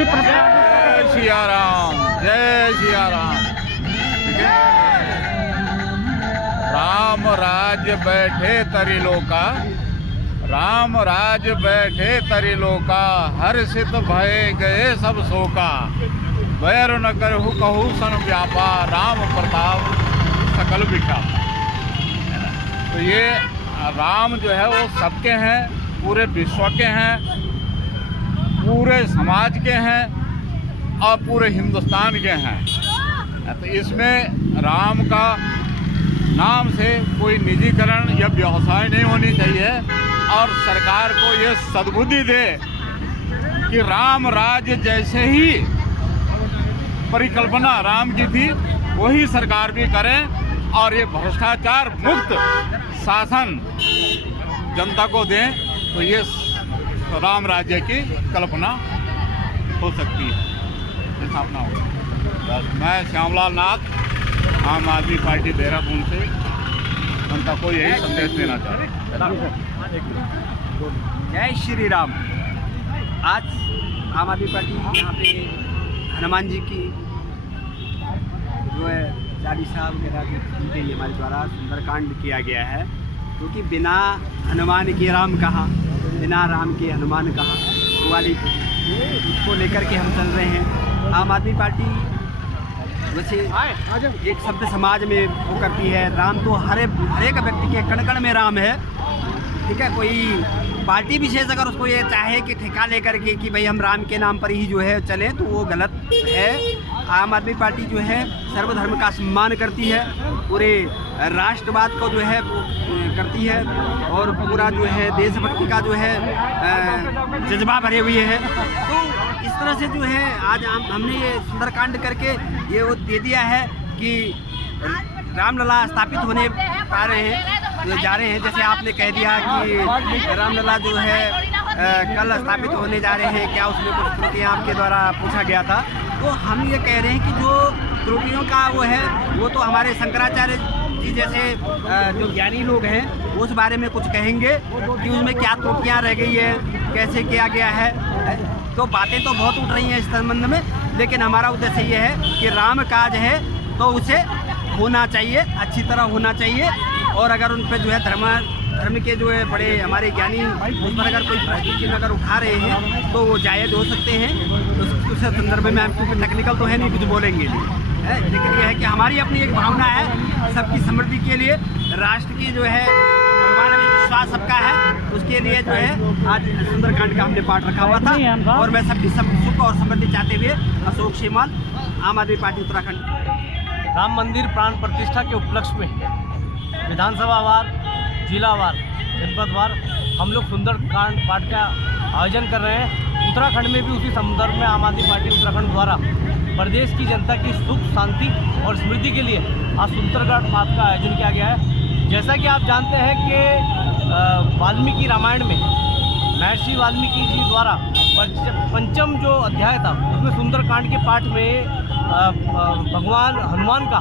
जी जय सिया राम, जय सिया राम। राम राज्य बैठे तरिलोका, राम राज्य बैठे तरिलोका, हर्षित भय गए सब शोका, वैर न करहु कहू सन व्यापार, राम प्रताप सकल विख्यात। तो ये राम जो है वो सबके हैं, पूरे विश्व के हैं, पूरे समाज के हैं और पूरे हिंदुस्तान के हैं। तो इसमें राम का नाम से कोई निजीकरण या व्यवसाय नहीं होनी चाहिए और सरकार को ये सद्बुद्धि दे कि राम राज्य जैसे ही परिकल्पना राम की थी वही सरकार भी करे और ये भ्रष्टाचार मुक्त शासन जनता को दें, तो ये राम राज्य की कल्पना हो सकती है, स्थापना हो। मैं श्यामलाल नाथ, आम आदमी पार्टी देहरादून से जनता को यही संदेश देना चाहता हूँ। जय श्री राम। आज आम आदमी पार्टी यहाँ पे हनुमान जी की जो है चालीसा वगैरह की गई हमारे द्वारा सुंदरकांड किया गया है, क्योंकि बिना हनुमान के राम कहाँ, बिना राम के हनुमान कहाँ, वाली उसको लेकर के हम चल रहे हैं। आम आदमी पार्टी वैसे एक शब्द समाज में वो करती है, राम तो हर एक व्यक्ति के कण कण में राम है, ठीक है। कोई पार्टी विशेष अगर उसको ये चाहे कि ठेका लेकर के कि भाई हम राम के नाम पर ही जो है चले, तो वो गलत है। आम आदमी पार्टी जो है सर्वधर्म का सम्मान करती है, पूरे राष्ट्रवाद को जो है करती है और पूरा जो है देशभक्ति का जो है जज्बा भरे हुए है। तो इस तरह से जो है आज हमने ये सुंदरकांड करके ये वो दे दिया है कि रामलला स्थापित होने पा रहे हैं, जा रहे हैं। जैसे आपने कह दिया कि रामलला जो है कल स्थापित होने जा रहे हैं, क्या उसमें कुछ त्रुटियाँ आपके द्वारा पूछा गया था। तो हम ये कह रहे हैं कि जो त्रुटियों का वो है वो तो हमारे शंकराचार्य जी जैसे जो ज्ञानी लोग हैं वो उस बारे में कुछ कहेंगे कि उसमें क्या त्रुटियाँ रह गई है, कैसे किया गया है। तो बातें तो बहुत उठ रही हैं इस संबंध में, लेकिन हमारा उद्देश्य ये है कि राम काज है तो उसे होना चाहिए, अच्छी तरह होना चाहिए। और अगर उन पर जो है धर्म के जो है बड़े हमारे ज्ञानी उस पर अगर कोई प्रश्न अगर उठा रहे हैं तो वो जायज़ हो सकते हैं। तो उस संदर्भ में हम क्योंकि टेक्निकल तो है नहीं कुछ बोलेंगे नहीं, लेकिन ये है कि हमारी अपनी एक भावना है सबकी समृद्धि के लिए, राष्ट्र की जो है हमारा विश्वास सबका है, उसके लिए जो है आज सुंदरकांड का हमने पाठ रखा हुआ था। और मैं सबकी सुख और समृद्धि चाहते हुए अशोक शेमाल, आम आदमी पार्टी उत्तराखंड। राम मंदिर प्राण प्रतिष्ठा के उपलक्ष्य में विधानसभावार, जिलावार, जनपदवार हम लोग सुंदरकांड पाठ का आयोजन कर रहे हैं। उत्तराखंड में भी उसी संदर्भ में आम आदमी पार्टी उत्तराखंड द्वारा प्रदेश की जनता की सुख, शांति और समृद्धि के लिए आज सुंदरकांड पाठ का आयोजन किया गया है। जैसा कि आप जानते हैं कि वाल्मीकि रामायण में महर्षि वाल्मीकि जी द्वारा पंचम जो अध्याय था उसमें सुंदरकांड के पाठ में भगवान हनुमान का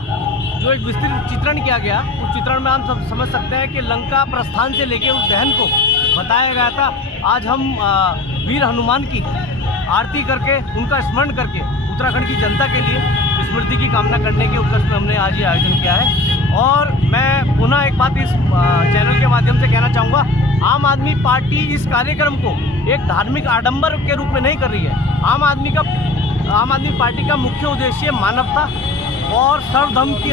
जो एक विस्तृत चित्रण किया गया, उस चित्रण में हम सब समझ सकते हैं कि लंका प्रस्थान से लेकर उस दहन को बताया गया था। आज हम वीर हनुमान की आरती करके उनका स्मरण करके उत्तराखंड की जनता के लिए स्मृति की कामना करने के उपलक्ष्य में हमने आज ये आयोजन किया है। और मैं पुनः एक बात इस चैनल के माध्यम से कहना चाहूँगा, आम आदमी पार्टी इस कार्यक्रम को एक धार्मिक आडंबर के रूप में नहीं कर रही है। आम आदमी पार्टी का मुख्य उद्देश्य मानवता और सर्वधर्म की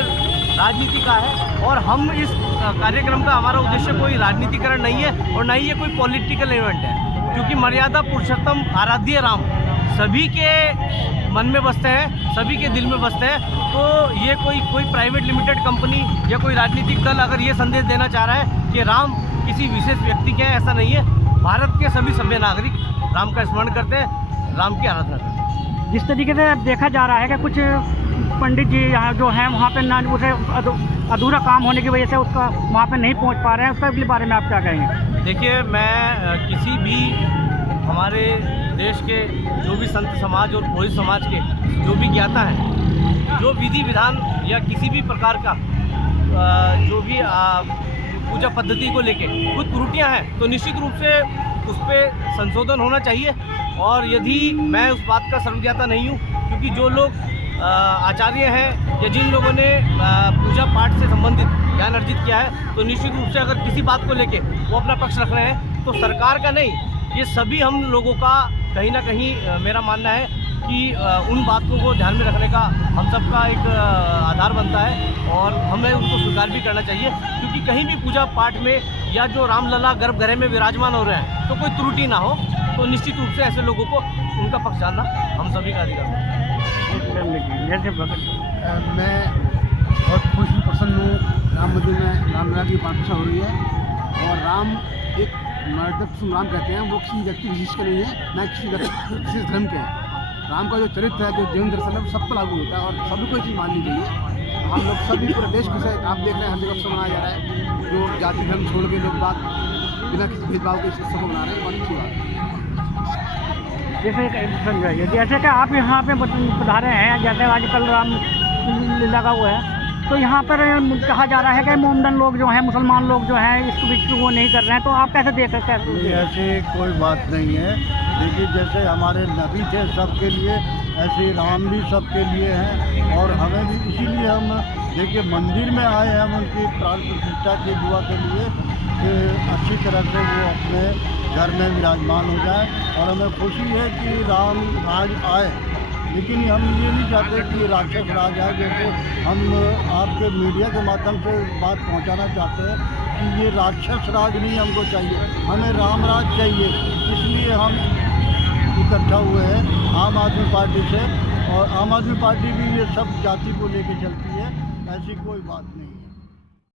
राजनीति का है। और हम इस कार्यक्रम का हमारा उद्देश्य कोई राजनीतिकरण नहीं है और न ही ये कोई पॉलिटिकल इवेंट है, क्योंकि मर्यादा पुरुषोत्तम आराध्य राम सभी के मन में बसते हैं, सभी के दिल में बसते हैं। तो ये कोई प्राइवेट लिमिटेड कंपनी या कोई राजनीतिक दल अगर ये संदेश देना चाह रहा है कि राम किसी विशेष व्यक्ति के हैं, ऐसा नहीं है। भारत के सभी सभ्य नागरिक राम का स्मरण करते हैं, राम की आराधना करते हैं। जिस तरीके से देखा जा रहा है कि कुछ पंडित जी यहाँ जो हैं वहाँ पे ना उसे अधूरा काम होने की वजह से उसका वहाँ पे नहीं पहुँच पा रहे हैं, उसके बारे में आप क्या कहेंगे? देखिए, मैं किसी भी हमारे देश के जो भी संत समाज और पुरोहित समाज के जो भी ज्ञाता हैं, जो विधि विधान या किसी भी प्रकार का जो भी पूजा पद्धति को लेके कुछ त्रुटियां हैं, तो निश्चित रूप से उस पर संशोधन होना चाहिए। और यदि मैं उस बात का सर्वज्ञाता नहीं हूँ, क्योंकि जो लोग आचार्य हैं या जिन लोगों ने पूजा पाठ से संबंधित ज्ञान अर्जित किया है, तो निश्चित रूप से अगर किसी बात को लेके वो अपना पक्ष रख रहे हैं, तो सरकार का नहीं, ये सभी हम लोगों का कहीं ना कहीं मेरा मानना है कि उन बातों को ध्यान में रखने का हम सबका एक आधार बनता है और हमें उनको स्वीकार भी करना चाहिए। क्योंकि कहीं भी पूजा पाठ में या जो रामलला गर्भगृह में विराजमान हो रहे हैं, तो कोई त्रुटि ना हो, तो निश्चित रूप से ऐसे लोगों को उनका पक्ष जानना हम सभी का अधिकार है। जैसे मैं बहुत खुश हूँ, प्रसन्न हूँ। राम मंदिर में रामलला की प्रतिष्ठा हो रही है और राम एक मर्दम राम कहते हैं, वो किसी व्यक्ति विशेष के नहीं है, न किसी विशेष धर्म के हैं। राम का जो चरित्र है, जो जीवन दर्शन है, वो सब पर लागू होता है और सभी को ये चीज़ माननी चाहिए। हम लोग सभी पूरे देश खुश है। आप देख रहे हैं हर जगह उत्सव मनाया जा रहा है, जो जाति धर्म छोड़ के लोग बात बिना किसी भेदभाव के इस उत्सव को मना रहे हैं, बहुत अच्छी बात है। जैसे जैसे कि आप यहाँ पे पधारे हैं, जैसे आजकल राम लीला का हुआ है, तो यहाँ पर कहा जा रहा है कि मोमडन लोग जो हैं, मुसलमान लोग जो हैं, इसको बीच वो नहीं कर रहे हैं, तो आप कैसे देख सकते हैं? ऐसी कोई बात नहीं है। देखिए, जैसे हमारे नबी थे सबके लिए, ऐसे राम भी सबके लिए हैं और हमें भी, इसीलिए हम देखिए मंदिर में आए हैं, हम उनकी प्राण प्रतिष्ठा की दुआ के लिए कि अच्छी तरह से वो अपने घर में विराजमान हो जाए। और हमें खुशी है कि राम राज आए, लेकिन हम ये नहीं चाहते कि राक्षस राज आए। जैसे हम आपके मीडिया के माध्यम से बात पहुंचाना चाहते हैं कि ये राक्षस राज नहीं हमको चाहिए, हमें राम राज चाहिए। इसलिए हम इकट्ठा हुए हैं आम आदमी पार्टी से, और आम आदमी पार्टी भी ये सब जाति को लेकर चलती है, ऐसी कोई बात नहीं।